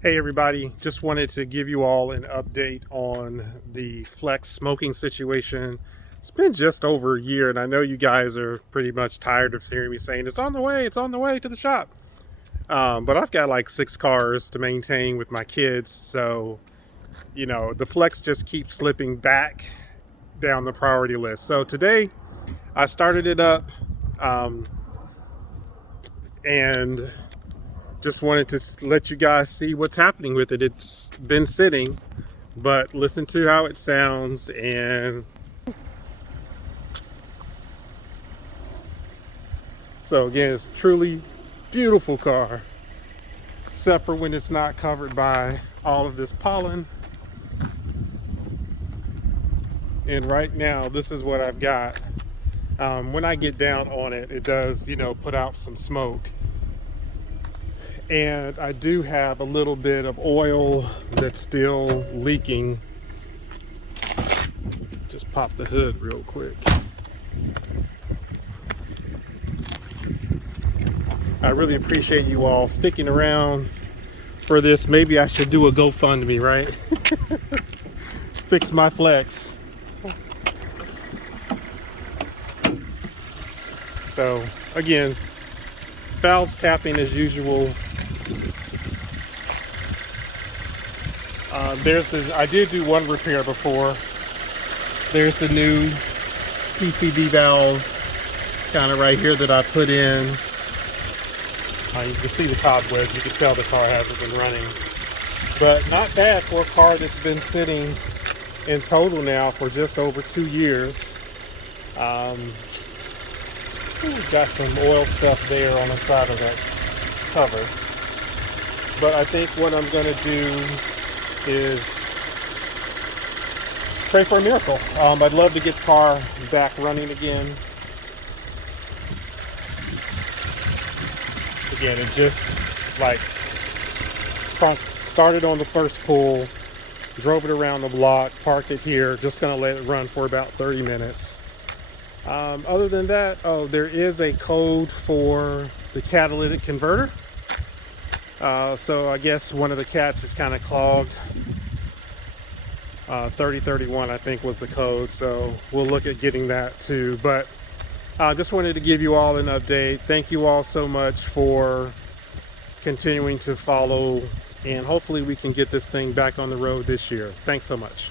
Hey everybody, just wanted to give you all an update on the Flex smoking situation. It's been just over a year, and I know you guys are pretty much tired of hearing me saying it's on the way to the shop. But I've got like 6 cars to maintain with my kids, so the Flex just keeps slipping back down the priority list. So today I started it up, um, and just wanted to let you guys see what's happening with it. It's been sitting, but listen to how it sounds. And so again, it's truly beautiful car, except for when it's not covered by all of this pollen. And right now this is what I've got. When I get down on it, it does put out some smoke, and I do have a little bit of oil that's still leaking. Just pop the hood real quick. I really appreciate you all sticking around for this. Maybe I should do a GoFundMe, right? Fix my Flex. So again, valves tapping as usual. I did do one repair before. There's the new PCV valve kind of right here that I put in. You can see the cobwebs. You can tell the car hasn't been running, but not bad for a car that's been sitting in total now for just over 2 years. We've got some oil stuff there on the side of that cover, but I think what I'm going to do is pray for a miracle. I'd love to get the car back running again. Again, it just like started on the first pull, drove it around the block, parked it here, just gonna let it run for about 30 minutes. Other than that, there is a code for the catalytic converter. So I guess one of the cats is kind of clogged. 3031 I think was the code, so we'll look at getting that too. But I just wanted to give you all an update. Thank you all so much for continuing to follow, and hopefully we can get this thing back on the road this year. Thanks so much.